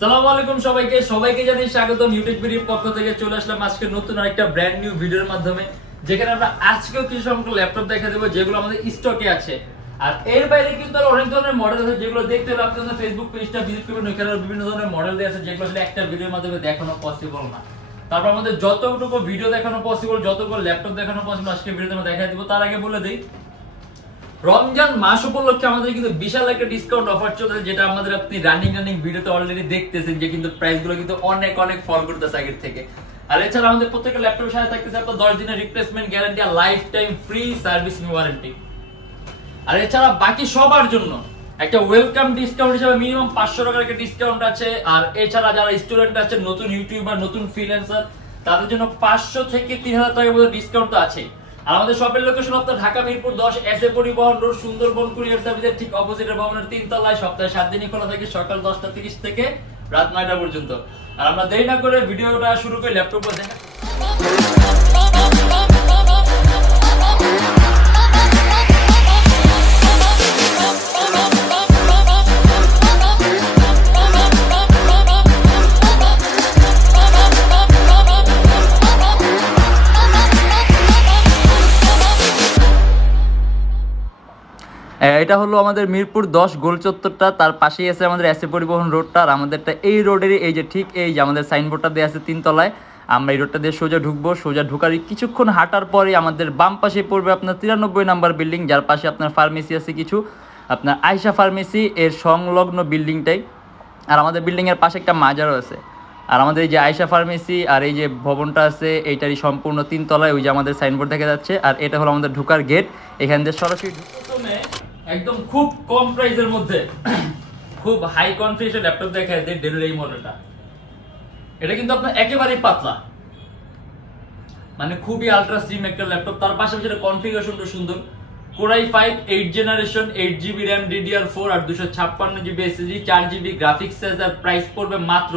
আসসালামু আলাইকুম সবাইকে জানাই স্বাগতম Youtechbd এর পক্ষ থেকে চলে আসলাম আজকে নতুন আরেকটা ব্র্যান্ড নিউ ভিডিওর মাধ্যমে যেখানে আমরা আজকেও কিছু সংখ্যক ল্যাপটপ দেখা দেব যেগুলো আমাদের স্টকে আছে। আর এর বাইরে কিন্তু আরো অনেক ধরনের মডেল আছে যেগুলো দেখতে হলে আপনাদের ফেসবুক পেজটা ভিজিট করবেন, ওখানে বিভিন্ন ধরনের মডেল দেয়া আছে যেগুলো আসলে একটা ভিডিওর মাধ্যমে দেখানো পসিবল না। তারপর আমাদের যতটুকু ভিডিও দেখানো পসিবল, যতগুলো ল্যাপটপ দেখানো পসিবল আজকে ভিডিওতে আমরা দেখাই দেব। তার আগে বলে দেই রমজান মাস উপলক্ষে আমাদের কিন্তু বিশাল একটা ডিসকাউন্ট অফার চলছে, যেটা আমাদের আপনি রানিং ভিডিওতে অলরেডি দেখতেছেন যে কিন্তু প্রাইস গুলো কিন্তু অনেক ফল করতেছে আগের থেকে। আর এছাড়া আমাদের প্রত্যেকটা ল্যাপটপের সাথে থাকতেছে আপনার 10 দিনের রিপ্লেসমেন্ট গ্যারান্টি আর life time free servicing warranty. আর এছাড়া বাকি সবার জন্য একটা ওয়েলকাম ডিসকাউন্ট হিসেবে মিনিমাম 500 টাকার একটা ডিসকাউন্ট আছে। আর এছাড়া যারা স্টুডেন্ট আছে, নতুন ইউটিউবার, নতুন ফ্রিল্যান্সার, তাদের জন্য 500 থেকে 3000 টাকা পর্যন্ত ডিসকাউন্ট তো আছে। আর আমাদের শপের লোকেশন আপনার ঢাকা মিরপুর 10 এসএ পরিবহন রোড, সুন্দরবন কুরিয়ার সার্ভিসের ঠিক অপোজিটের ভবনের 3 তলায়। সপ্তাহে 7 দিনই খোলা থাকে, সকাল 10টা 30 থেকে রাত 9টা পর্যন্ত। আর আমরা দেরি না করে ভিডিওটা শুরু করি ল্যাপটপ দেখা। এটা হলো আমাদের মিরপুর 10 গোল চত্বরটা, তার পাশেই আছে আমাদের এসএ পরিবহন রোডটা। আর আমাদেরটা এই রোডেরই এই যে ঠিক এই যে আমাদের সাইনবোর্ডটা দেওয়া আছে 3 তলায়। আমরা এই রোডটা দিয়ে সোজা ঢুকবো, সোজা ঢুকার কিছুক্ষণ হাঁটার পরে আমাদের বাম পাশে পড়বে আপনার 93 নাম্বার বিল্ডিং, যার পাশে আপনার ফার্মেসি আছে কিছু, আপনার আয়শা ফার্মেসি এর সংলগ্ন বিল্ডিংটাই। আর আমাদের বিল্ডিংয়ের পাশে একটা মাজারও আছে। আর আমাদের এই যে আয়শা ফার্মেসি আর এই যে ভবনটা আছে এইটারই সম্পূর্ণ 3 তলায়, ওই যে আমাদের সাইনবোর্ড দেখা যাচ্ছে। আর এটা হলো আমাদের ঢুকার গেট, এখান দিয়ে সরাসরি একদম খুব কম প্রাইসের মধ্যে খুব হাই কনফিগারেশন ল্যাপটপ দেখায় যে ডেল এই মডেলটা। এটা কিন্তু আপনার একেবারেই পাতলা, মানে খুবই আলট্রা স্লিম একটা ল্যাপটপ। তার পাশাপাশি এটা কনফিগারেশনটা সুন্দর। Core i5 8 generation, 8GB RAM DDR4 আর 256GB SSD, 4GB গ্রাফিক্স আর প্রাইস পড়বে মাত্র,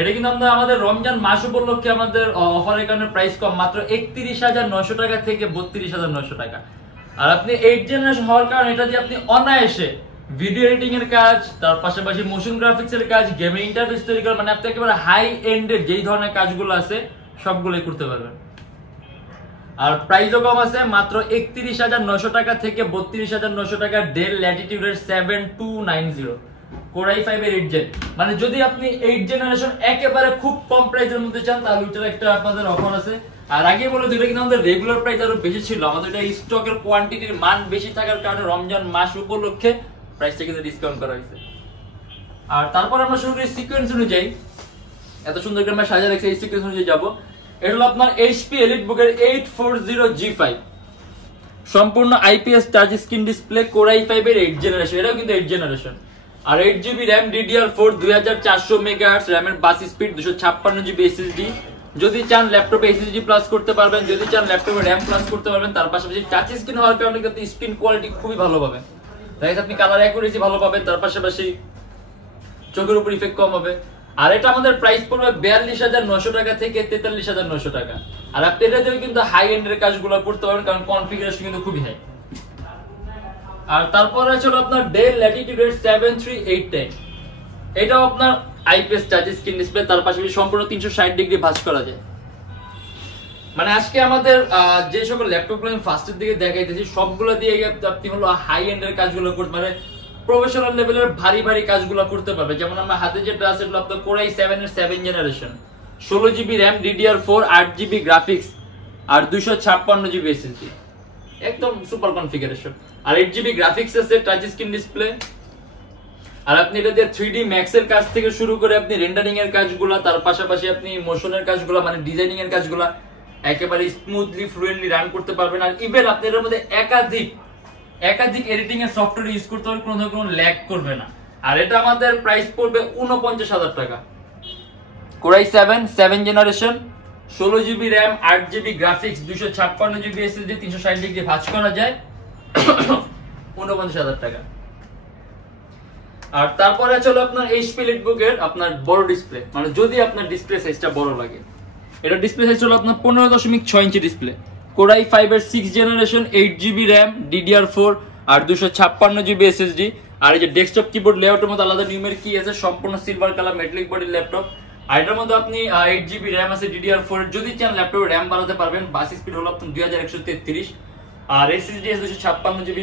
এটা কিন্তু আমাদের রমজান মাস উপলক্ষে আমাদের অফারের কারণে প্রাইস কম, মাত্র 31,900 টাকা থেকে 32,900 টাকা। আর আপনি 8 জেনারেশন হওয়ার কারণে এটা দিয়ে আপনি অনায়াসে ভিডিও এডিটিং এর কাজ, তার পাশাপাশি মোশন গ্রাফিক্স এর কাজ, গেমিং ইন্টারফেস তৈরি করা, মানে আপনি একেবারে হাই এন্ডের যেই ধরনের কাজগুলো আছে সবগুলোই করতে পারবেন। আর প্রাইসও কম আছে, মাত্র 31,900 টাকা থেকে 32,900 টাকা। ডেল ল্যাটিটিউডের 7290 Core i5 এর 8 জেন, মানে যদি আপনি 8 জেনারেশন একেবারে খুব কম প্রাইসের মধ্যে চান তাহলে ওটার একটা আপনাদের অফার আছে। আর আগে বলে দিলে কিন্তু আমাদের রেগুলার প্রাইস আরো বেশি ছিল, আমাদের এটা স্টকের কোয়ান্টিটির মান বেশি থাকার কারণে রমজান মাস উপলক্ষে প্রাইসটা কিন্তু ডিসকাউন্ট করা হয়েছে। আর তারপর আমরা শুরু করি সিকোয়েন্স অনুযায়ী, এত সুন্দর করে আমরা সাজিয়ে রেখেছি, এই সিকোয়েন্স অনুযায়ী যাব। এটা হলো আপনার HP EliteBook-এর 840G5, সম্পূর্ণ IPS touch screen display, Core i5 এর 8 জেনারেশন, এটাও কিন্তু 8 জেনারেশন। আর 8GB RAM DDR4, 2400 MHz র‍্যামের বাস স্পিড, 256GB SSD। যদি চান ল্যাপটপে SSD প্লাস করতে পারবেন, যদি চান ল্যাপটপে RAM প্লাস করতে পারবেন। তার পাশাপাশি টাচ স্ক্রিন হওয়ার কারণে কিন্তু স্ক্রিন কোয়ালিটি খুবই ভালো পাবেন, তাই আপনি কালার অ্যাকুরেসি ভালো পাবেন, তার পাশাপাশি চোখের উপর ইফেক্ট কম হবে। আর এটা আমাদের প্রাইস পড়বে 42,900 টাকা থেকে 43,900 টাকা। আর আপনি এটা দিয়ে কিন্তু হাই এন্ডের কাজগুলো করতে পারবেন, কারণ কনফিগারেশন কিন্তু খুবই হাই। আর তারপরে চলো আপনার ডেল ল্যাটিটিউড 7380, এটাও আপনার IPS টাচ স্ক্রিন ডিসপ্লে, তার পাশাপাশি সম্পূর্ণ 360 ডিগ্রি ভাঁজ করা যায়। মানে আজকে আমাদের যে সকল ল্যাপটপগুলো আমি ফার্স্টের দিকে দেখাইতেছি সবগুলো দিয়ে আপনি হলো হাই এন্ডের কাজগুলো করতে, মানে প্রফেশনাল লেভেলের ভারী কাজগুলো করতে পারবে। যেমন আমার হাতে যেটা আছে এটা আপনার Core i7 এর 7 generation, 16GB RAM DDR4, 8GB graphics আর 256GB SSD, একদম সুপার কনফিগারেশন। আর 8GB গ্রাফিক্স আছে, টাচ স্ক্রিন ডিসপ্লে। আর আপনি এটা দিয়ে 3D Max এর কাজ থেকে শুরু করে আপনি রেন্ডারিং এর কাজগুলো, তার পাশাপাশি আপনি মোশনের কাজগুলো, মানে ডিজাইনিং এর কাজগুলো একেবারে স্মুথলি ফ্লুয়েন্টলি রান করতে পারবেন। আর ইভেন আপনি এর মধ্যে একাধিক এডিটিং এর সফটওয়্যার ইউজ করতে পারবেন, কোনো ল্যাগ করবে না। আর এটা আমাদের প্রাইস পড়বে 49,000 টাকা। Core i7 7 generation, 16GB RAM, 8GB graphics, 256GB SSD, 360 degree ভাঁজ করা যায়, 49,000 টাকা। আর তারপরে চলো আপনার HP EliteBook-এর আপনার বড় ডিসপ্লে, মানে যদি আপনার ডিসপ্লে সাইজটা বড় লাগে, এটা ডিসপ্লে সাইজ হলো আপনার 15.6 ইঞ্চি ডিসপ্লে, Core i5 এর 6 জেনারেশন, 8GB RAM DDR4 আর 256GB SSD। আর এই যে ডেস্কটপ কিবোর্ড লেআউটের মধ্যে আলাদা নিউমেরিক কি আছে, সম্পূর্ণ সিলভার কালার মেটালিক বডির ল্যাপটপ। আর এটার মধ্যে আপনি 8GB র্যাম আছে DDR4, যদি চান ল্যাপটপে র্যাম বাড়াতে পারবেন। বাস স্পিড হলো আপনার 2133, আর SSD আছে 256GB।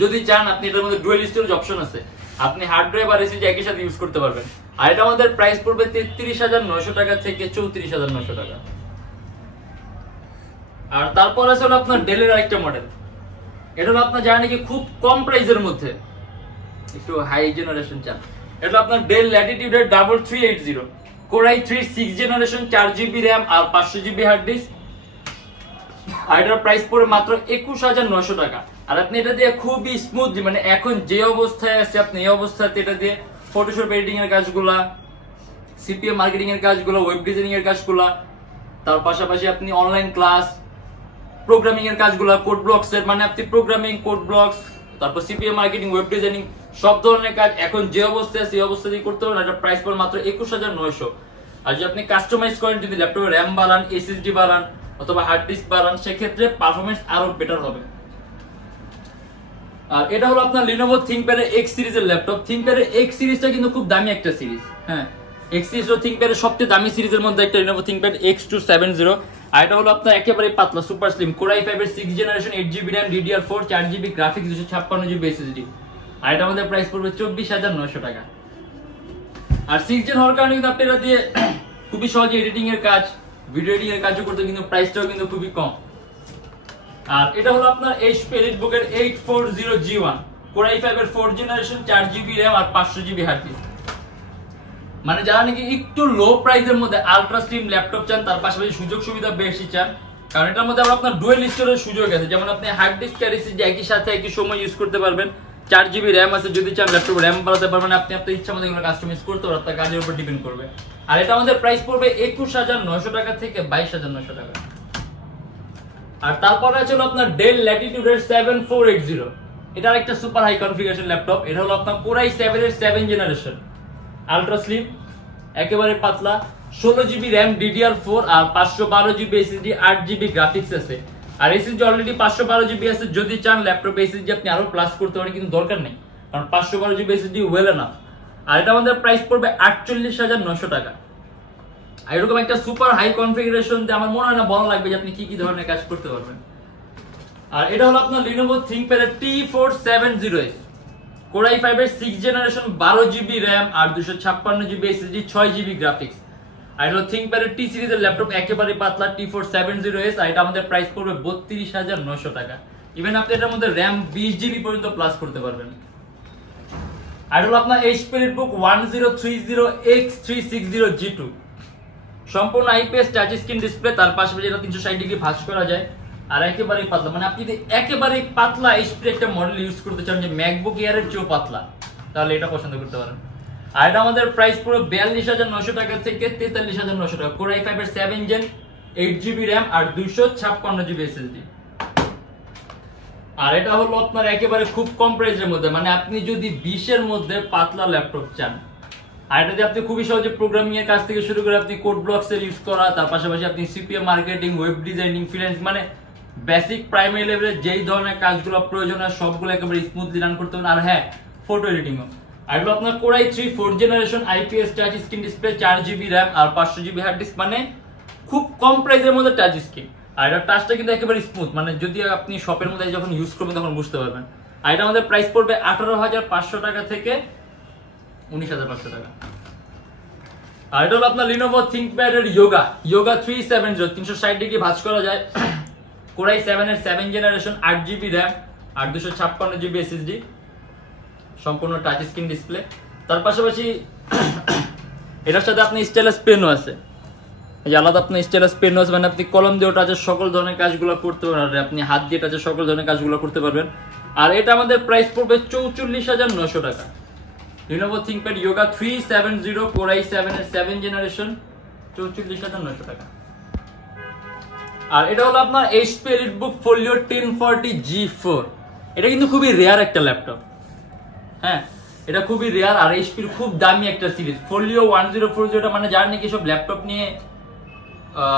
যদি চান আপনি এটার মধ্যে ডুয়াল স্টোরেজ অপশন আছে, আপনি হার্ড ড্রাইভ আর SSD একই সাথে ইউজ করতে পারবেন। আর এটা আমাদের প্রাইস পড়বে 33,900 টাকা থেকে 34,900 টাকা। আর তারপর আছে হলো আপনার ডেলের আরেকটা মডেল, এটা হলো আপনার জানেন কি খুব কম প্রাইসের মধ্যে একটু হাই জেনারেশন চান, এটা আপনার ডেল ল্যাটিটিউডের 3380 core i3 6th generation 4GB RAM আর 500GB হার্ড ডিস্ক। আর এটার প্রাইস পড়ে মাত্র 21,900 টাকা। আর আপনি এটা দিয়ে খুবই স্মুথলি, মানে এখন যে অবস্থায় আছে আপনি এই অবস্থাতে এটা দিয়ে ফটোশপ এডিটিং এর কাজগুলা, সিপিএম মার্কেটিং এর কাজগুলো, ওয়েব ডিজাইনিং এর কাজগুলা, তার পাশাপাশি আপনি অনলাইন ক্লাস, প্রোগ্রামিং এর কাজগুলো, কোড ব্লকস এর মানে আপনি প্রোগ্রামিং, কোড ব্লকস, তারপর সিপিএম মার্কেটিং, ওয়েব ডিজাইনিং সব ধরনের কাজ এখন যে অবস্থায় আছে এই অবস্থাতেই করতে পারবেন। এটা প্রাইস পড়ে মাত্র 21,900। আর যদি আপনি কাস্টমাইজ করেন, যদি ল্যাপটপে র্যাম বাড়ান, SSD বাড়ান অথবা হার্ড ডিস্ক বাড়ান, সেক্ষেত্রে পারফরমেন্স আরো বেটার হবে। আর এটা হলো আপনার Lenovo ThinkPad X সিরিজের ল্যাপটপ। ThinkPad X সিরিজটা কিন্তু খুব দামি একটা সিরিজ। হ্যাঁ, X সিরিজ হলো ThinkPad এর সবচেয়ে দামি সিরিজের মধ্যে একটা, Lenovo ThinkPad X270। আর এটা হলো আপনার একেবারে পাতলা সুপার স্লিম কোর i5 এর 6th generation 8GB RAM DDR4 4GB graphics 256GB SSD। আর এটা আমাদের প্রাইস পড়বে 24,900 টাকা। আর 6th জেন হওয়ার কারণে কিন্তু আপনি এটা দিয়ে খুবই সহজে এডিটিং এর কাজ, ভিডিও এডিটিং এর কাজও করতে, কিন্তু প্রাইসটাও কিন্তু খুবই কম। আর এটা হলো আপনার HP EliteBook এর 840G1 কোর i5 এর 4th জেনারেশন 4GB র্যাম আর 500GB হার্ড ডিস্ক। মানে যারা নাকি একটু লো প্রাইসের মধ্যে আলট্রা স্লিম ল্যাপটপ চান, তার পাশাপাশি সুযোগ সুবিধা বেশি চান, কারণ এটার মধ্যে আবার আপনার ডুয়াল স্টোরেজ সুযোগ আছে, যেমন আপনি হার্ড ডিস্ক আর SSD একই সাথে একই সময় ইউজ করতে পারবেন। 4GB র্যাম আছে, যদি চান ল্যাপটপ র্যাম বাড়াতে পারবেন, আপনি আপনার ইচ্ছা মতো এগুলো কাস্টমাইজ করতে পারবেন, আপনার কাজের উপর ডিপেন্ড করবে। আর এটা আমাদের প্রাইস পড়বে 21,900 টাকা থেকে 22,900 টাকা। আর তারপরে আছে হলো আপনার ডেল ল্যাটিটিউডের 7480, এটার একটা সুপার হাই কনফিগারেশন ল্যাপটপ। এটা হলো আপনার কোর i7 এর 7th জেনারেশন, আলট্রা স্লিম, একেবারে পাতলা, 16GB র্যাম DDR4 আর 512GB SSD 8GB গ্রাফিক্স আছে। আর SSD অলরেডি 512GB আছে, যদি চান ল্যাপটপ SSD আপনি আরো প্লাস করতে পারেন, কিন্তু দরকার নেই, কারণ 512GB SSD ওয়েল এনাফ। আর এটা আমাদের প্রাইস পড়বে 48,900 টাকা। আর এরকম একটা সুপার হাই কনফিগারেশন দিয়ে আমার মনে হয় না বলা লাগবে যে আপনি কি কি ধরনের কাজ করতে পারবেন। আর এটা হলো আপনার Lenovo ThinkPad এর T470S কোর i5 এর 6th জেনারেশন 12GB র্যাম আর 256GB SSD 6GB গ্রাফিক্স। আর হলো ThinkPad এর T সিরিজের ল্যাপটপ, একেবারে পাতলা T470S। আর এটা আমাদের প্রাইস পড়বে 32,900 টাকা। ইভেন আপনি এটার মধ্যে র্যাম 20GB পর্যন্ত প্লাস করতে পারবেন। আর হলো আপনার HP EliteBook 1030X360G2, সম্পূর্ণ IPS টাচ স্ক্রিন ডিসপ্লে, তার পাশাপাশি এটা 360 ডিগ্রি ভাঁজ করা যায়। আর একেবারে পাতলা, মানে আপনি যদি একেবারে পাতলা HP একটা মডেল ইউজ করতে চান, যে ম্যাকবুক এয়ার এর চেয়েও পাতলা, তাহলে এটা পছন্দ করতে পারেন। আর এটা আমাদের প্রাইস পুরো 42,900 টাকা থেকে 43,900 টাকা। কোর i5 এর 7th জেন 8GB র্যাম আর 256GB SSD। আর এটা হলো আপনার একেবারে খুব কম প্রাইসের মধ্যে, মানে আপনি যদি 20 এর মধ্যে পাতলা ল্যাপটপ চান, আর এটা দিয়ে আপনি খুবই সহজে প্রোগ্রামিং এর কাজ থেকে শুরু করে আপনি কোড ব্লকস এর ইউজ করা, তার পাশাপাশি আপনি CPM marketing, web designing, freelance, মানে বেসিক প্রাইমারি লেভেলের যেই ধরনের কাজগুলো প্রয়োজন হয় সবগুলো একেবারে স্মুথলি রান করতে পারেন। আর হ্যাঁ, ফটো এডিটিংও। আর এগুলো আপনার core i3 4th generation IPS touch screen display, 4GB RAM আর 500GB হার্ড ডিস্ক, মানে খুব কম প্রাইসের মধ্যে টাচ স্ক্রিন। আর এটা টাচটা কিন্তু একেবারে স্মুথ, মানে যদি আপনি শপের মধ্যে যখন ইউজ করবেন তখন বুঝতে পারবেন। আর এটা আমাদের প্রাইস পড়বে 18,500 টাকা থেকে 19,500 টাকা। আর এটা হলো আপনার Lenovo ThinkPad এর Yoga 370, 360 ডিগ্রি ভাঁজ করা যায়, কোর i7 এর 7th জেনারেশন 8GB র্যাম আর 256GB SSD, সম্পূর্ণ টাচ স্ক্রিন ডিসপ্লে। তার পাশাপাশি এটার সাথে আপনি স্টাইলাস পেনও আছে, এই যে আলাদা আপনি স্টাইলাস পেনও আছে, মানে আপনি কলম দিয়ে টাচের সকল ধরনের কাজগুলো করতে পারবেন, আর আপনি হাত দিয়ে টাচের সকল ধরনের কাজগুলো করতে পারবেন। আর এটা আমাদের প্রাইস পড়বে 44,900 টাকা। Lenovo ThinkPad Yoga 370 core i7 এর 7th জেনারেশন, 44,900 টাকা। আর এটা হলো আপনার HP EliteBook Folio 1040G4, এটা কিন্তু খুবই রেয়ার একটা ল্যাপটপ। হ্যাঁ, এটা খুবই রেয়ার আর HP এর খুব দামি একটা সিরিজ। Folio 1040, মানে যারা নাকি সব ল্যাপটপ নিয়ে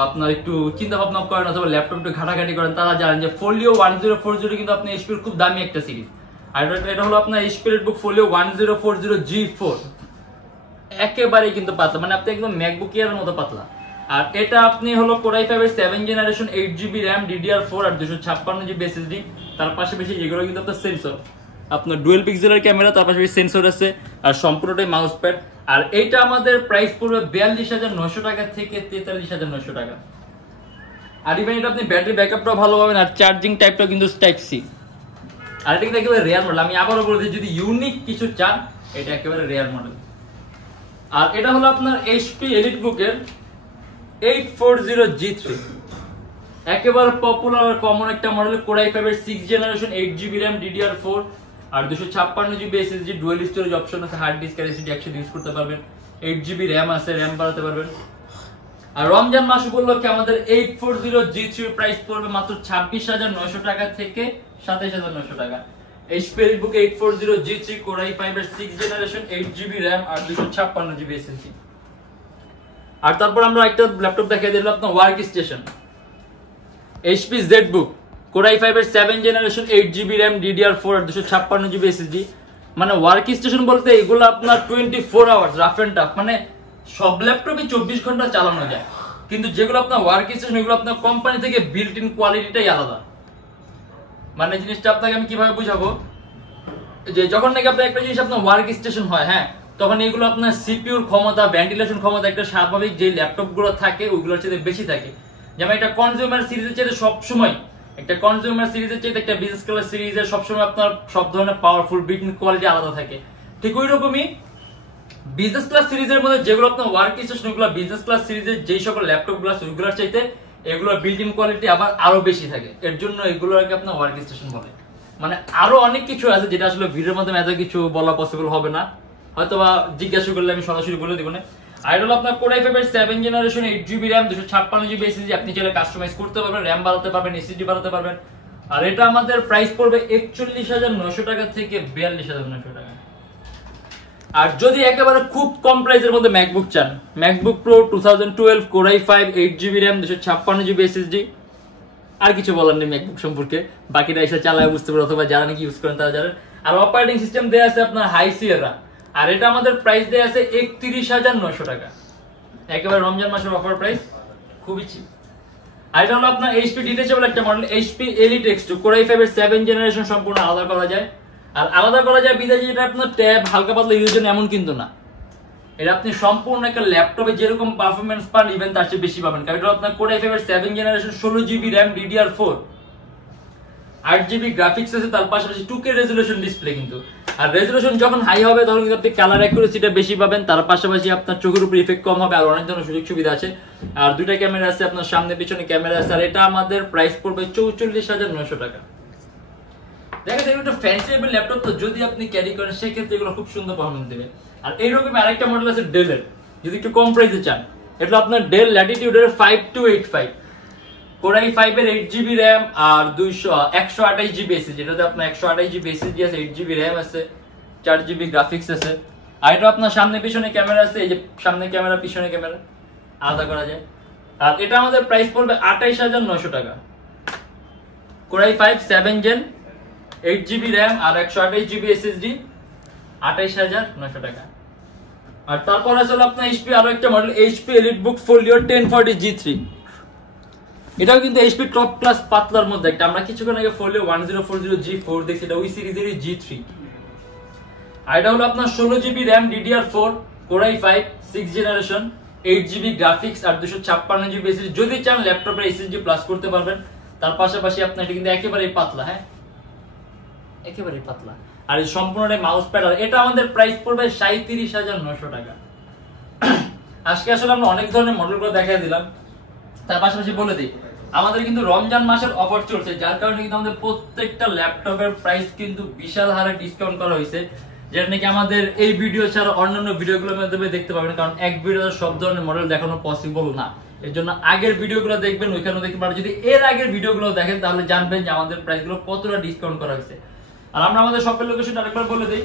আপনার একটু চিন্তা ভাবনা করেন অথবা ল্যাপটপ একটু ঘাটাঘাটি করেন, তারা জানেন যে Folio 1040 কিন্তু আপনি HP এর খুব দামি একটা সিরিজ। আর এটা হলো আপনার HP EliteBook Folio 1040G4, একেবারেই কিন্তু পাতলা, মানে আপনি একদম ম্যাকবুক এর মতো পাতলা। আর এটা আপনি হলো Core i5 এর 7 জেনারেশন 8GB RAM DDR4 আর 256GB SSD। তার পাশাপাশি এগুলো কিন্তু আপনার সেন্সর, আপনার ডুয়াল পিক্সেলের ক্যামেরা, তার পাশাপাশি সেন্সর আছে আর সম্পূর্ণটাই মাউস প্যাড। আর এইটা আমাদের প্রাইস পড়বে 42,900 টাকা থেকে 43,900 টাকা। আর ইভেন এটা আপনি ব্যাটারি ব্যাকআপটাও ভালো পাবেন আর চার্জিং টাইপটাও কিন্তু টাইপ সি। আর এটা কিন্তু একেবারে রেয়ার মডেল, আমি আবারও বলে দিই যদি ইউনিক কিছু চান এটা একেবারে রেয়ার মডেল। আর এটা হলো আপনার HP EliteBook এর 840G3, একেবারে পপুলার আর কমন একটা মডেল। Core i5 এর 6 জেনারেশন 8GB RAM DDR4 আর 256GB SSD, dual storage option আছে, হার্ড ডিস্ক আর এসএসডি একসাথে ইউজ করতে পারবেন। 8GB RAM আছে, RAM বাড়াতে পারবেন। আর রমজান মাস উপলক্ষে আমাদের 840G3 প্রাইস পড়বে মাত্র 26,900 টাকা থেকে 27,900 টাকা। HP EliteBook 840G3 Core i5 এর 6 জেনারেশন 8GB RAM আর 256GB SSD। আর তারপর আমরা একটা ল্যাপটপ দেখিয়ে দিলাম আপনার work station HP ZBook Core i5 এর 7 জেনারেশন 8GB RAM DDR4 আর 256GB SSD। মানে ওয়ার্ক স্টেশন বলতে এগুলো আপনার 24 আওয়ার্স রাফ এন্ড টাফ, মানে সব ল্যাপটপই 24 ঘন্টা চালানো যায়, কিন্তু যেগুলো আপনার ওয়ার্ক স্টেশন এগুলো আপনার কোম্পানি থেকে বিল্ট ইন কোয়ালিটিটাই আলাদা। মানে জিনিসটা আপনাকে আমি কিভাবে বুঝাবো, যে যখন নাকি আপনার একটা জিনিস আপনার ওয়ার্ক স্টেশন হয়, হ্যাঁ, তখন এগুলো আপনার সিপিইউর ক্ষমতা, ভেন্টিলেশন ক্ষমতা একটা স্বাভাবিক যে ল্যাপটপ গুলো থাকে ওইগুলোর চেয়ে বেশি থাকে। যেমন একটা কনজিউমার সিরিজের চেয়ে সবসময় একটা কনজিউমার সিরিজের চেয়ে একটা বিজনেস ক্লাস সিরিজের সবসময় আপনার সব ধরনের পাওয়ারফুল বিল্ট ইন কোয়ালিটি আলাদা থাকে। ঠিক ওই রকমই বিজনেস ক্লাস সিরিজের মধ্যে যেগুলো আপনার ওয়ার্ক স্টেশন ওগুলো বিজনেস ক্লাস সিরিজের যেই সকল ল্যাপটপ গুলো আছে ওইগুলোর চাইতে এগুলোর বিল্ট ইন কোয়ালিটি আবার আরো বেশি থাকে, এর জন্য এগুলোকে আপনার ওয়ার্ক স্টেশন বলে। মানে আরো অনেক কিছু আছে যেটা আসলে ভিডিওর মাধ্যমে এত কিছু বলা পসিবল হবে না, হয়তোবা জিজ্ঞাসা করলে আমি সরাসরি বলে দিব না। আর এটা হলো আপনার Core i5 এর 7 generation 8GB RAM 256GB SSD, আপনি চাইলে কাস্টমাইজ করতে পারবেন, RAM বাড়াতে পারবেন, এসএসডি বাড়াতে পারবেন। আর এটা আমাদের প্রাইস পড়বে 41,900 টাকা থেকে 42,900 টাকা। আর যদি একেবারে খুব কম প্রাইসের মধ্যে ম্যাকবুক চান, MacBook pro 2012 Core i5 8GB RAM 256GB SSD, আর কিছু বলার নেই ম্যাকবুক সম্পর্কে, বাকিটা এসে চালায় বুঝতে পারবে অথবা যারা নাকি ইউজ করেন তারা জানেন। আর অপারেটিং সিস্টেম দেয়া আছে আপনার হাই সিয়েরা, আর এটা আমাদের প্রাইস দেয়া আছে 31,900 টাকা, একেবারে রমজান মাসের অফার প্রাইস, খুবই চিপ। আর এটা হলো আপনার HP ডিটেচেবল একটা model HP Elitex2 Core i5 এর 7 জেনারেশন, সম্পূর্ণ আলাদা করা যায়। আর আলাদা করা যায় বিদেশি, এটা আপনার ট্যাব হালকা পাতলা ইউজের জন্য এমন কিন্তু না, এটা আপনি সম্পূর্ণ একটা ল্যাপটপে যেরকম পারফরম্যান্স পান ইভেন তার চেয়ে বেশি পাবেন। কারণ এটা আপনার Core i5 এর 7 generation 16GB RAM DDR4 8GB graphics আছে, তার পাশাপাশি 2K রেজোলিউশন ডিসপ্লে কিন্তু। আর রেজোলিউশন যখন হাই হবে তখন কিন্তু আপনি কালার অ্যাকুরেসিটা বেশি পাবেন, তার পাশাপাশি আপনার চোখের উপর ইফেক্ট কম হবে, আর অনেক ধরনের সুযোগ সুবিধা আছে। আর দুইটা ক্যামেরা আছে, আপনার সামনে পিছনে ক্যামেরা আছে। আর এটা আমাদের প্রাইস পড়বে 44,900 টাকা। দেখেন এগুলো একটা ফ্যান্সিয়েবল ল্যাপটপ, তো যদি আপনি ক্যারি করেন সেক্ষেত্রে এগুলো খুব সুন্দর পারফরম্যান্স দেবে। আর এইরকম আরেকটা মডেল আছে ডেলের, যদি একটু কম প্রাইসে চান, এটা আপনার ডেল ল্যাটিটিউড এর 5285 Core i5 এর 8GB RAM আর 128GB SSD, যেটাতে আপনার 128GB SSD আছে, 8GB RAM আছে, 4GB গ্রাফিক্স আছে। আর এটা আপনার সামনে পিছনে ক্যামেরা আছে, এই যে সামনে ক্যামেরা পিছনে ক্যামেরা আলাদা করা যায়। আর এটা আমাদের প্রাইস পড়বে 28,900 টাকা। Core i5 7 Gen 8GB RAM আর 128GB SSD 28,900 টাকা। আর তারপর আসলে আপনার HP আরো একটা model HP EliteBook Folio 1040G3, এটাও কিন্তু HP টপ ক্লাস পাতলার মধ্যে একটা। আমরা কিছুক্ষণ আগে Folio 1040G4 দেখছি, এটা ওই সিরিজেরই G3। আর এটা হলো আপনার 16GB RAM DDR4 Core i5 6 generation 8GB graphics আর 256GB SSD, যদি চান ল্যাপটপে SSD প্লাস করতে পারবেন। তার পাশাপাশি আপনার এটা কিন্তু একেবারেই পাতলা, হ্যাঁ একেবারেই পাতলা। আর এই সম্পূর্ণটাই মাউস প্যাড। আর এটা আমাদের প্রাইস পড়বে 37,900 টাকা। আজকে আসলে আমরা অনেক ধরনের মডেলগুলো দেখাই দিলাম, তার পাশাপাশি বলে দিই আমাদের কিন্তু রমজান মাসের অফার চলছে, যার কারণে কিন্তু আমাদের প্রত্যেকটা ল্যাপটপের প্রাইস কিন্তু বিশাল হারে ডিসকাউন্ট করা হয়েছে, যেটা নাকি আমাদের এই ভিডিও ছাড়া অন্যান্য ভিডিওগুলোর মাধ্যমে দেখতে পাবেন। কারণ এক ভিডিওতে সব ধরনের মডেল দেখানো পসিবল না, এর জন্য আগের ভিডিওগুলো দেখবেন, ওইখানেও দেখতে পারেন। যদি এর আগের ভিডিওগুলো দেখেন তাহলে জানবেন যে আমাদের প্রাইসগুলো কতটা ডিসকাউন্ট করা হয়েছে। আর আমরা আমাদের শপের লোকেশন আরেকবার বলে দিই,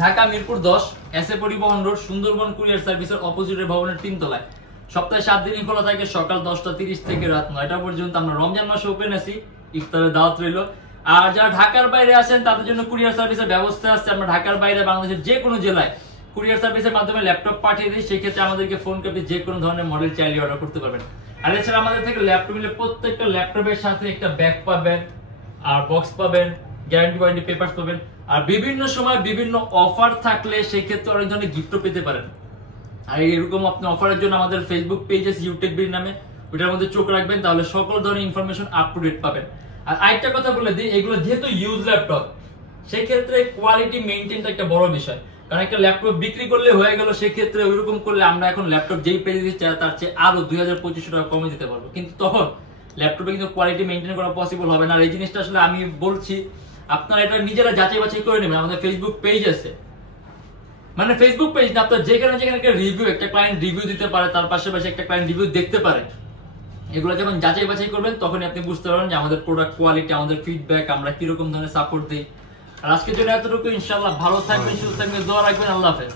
ঢাকা মিরপুর 10 এসএ পরিবহন রোড, সুন্দরবন কুরিয়ার সার্ভিসের অপোজিটের ভবনের 3 তলায়। সপ্তাহে 7 দিনই খোলা থাকে, সকাল 10টা 30 থেকে রাত 9টা পর্যন্ত। আমরা রমজান মাসে ওপেন আছি, ইফতারের দাওয়াত রইল। আর যারা ঢাকার বাইরে আছেন তাদের জন্য কুরিয়ার সার্ভিসের ব্যবস্থা আছে। আমরা ঢাকার বাইরে বাংলাদেশের যে কোনো জেলায় কুরিয়ার সার্ভিসের মাধ্যমে ল্যাপটপ পাঠিয়ে দিই। সেক্ষেত্রে আমাদেরকে ফোন করে যে কোনো ধরনের মডেল চাইলে অর্ডার করতে পারবেন। আর এছাড়া আমাদের থেকে ল্যাপটপ নিলে প্রত্যেকটা ল্যাপটপের সাথে একটা ব্যাগ পাবেন, আর বক্স পাবেন, গ্যারান্টি ওয়ারেন্টি পেপারস পাবেন। আর বিভিন্ন সময় বিভিন্ন অফার থাকলে সেই ক্ষেত্রে অনেক ধরনের গিফটও পেতে পারেন। আর এরকম আপনি অফারের জন্য আমাদের ফেসবুক পেজ আছে ইউটেকবিড নামে, ওটার মধ্যে চোখ রাখবেন, তাহলে সকল ধরনের ইনফরমেশন আপ টু ডেট পাবেন। আর আরেকটা কথা বলে দিই, এগুলো যেহেতু ইউজ ল্যাপটপ, সেক্ষেত্রে কোয়ালিটি মেইনটেইনটা একটা বড় বিষয়। কারণ একটা ল্যাপটপ বিক্রি করলে হয়ে গেল, সেক্ষেত্রে ওইরকম করলে আমরা এখন ল্যাপটপ যেই পেজে দিচ্ছি তার চেয়ে আরো 2000-2500 টাকা কমে দিতে পারবো, কিন্তু তখন ল্যাপটপে কিন্তু কোয়ালিটি মেইনটেইন করা পসিবল হবে না। আর এই জিনিসটা আসলে আমি বলছি, আপনারা এটা নিজেরা যাচাই বাছাই করে নেবেন। আমাদের ফেসবুক পেজ আছে, মানে ফেসবুক পেজ না, আপনার যেখানে যেখানে একটা রিভিউ, একটা ক্লায়েন্ট রিভিউ দিতে পারে, তার পাশাপাশি একটা ক্লায়েন্ট রিভিউ দেখতে পারে, এগুলো যখন যাচাই বাছাই করবেন তখনই আপনি বুঝতে পারবেন যে আমাদের প্রোডাক্ট কোয়ালিটি, আমাদের ফিডব্যাক, আমরা কিরকম ধরনের সাপোর্ট দিই। আর আজকের জন্য এতটুকু। ইনশাআল্লাহ ভালো থাকবেন, সুস্থ থাকবেন, দোয়া রাখবেন। আল্লাহ হাফেজ।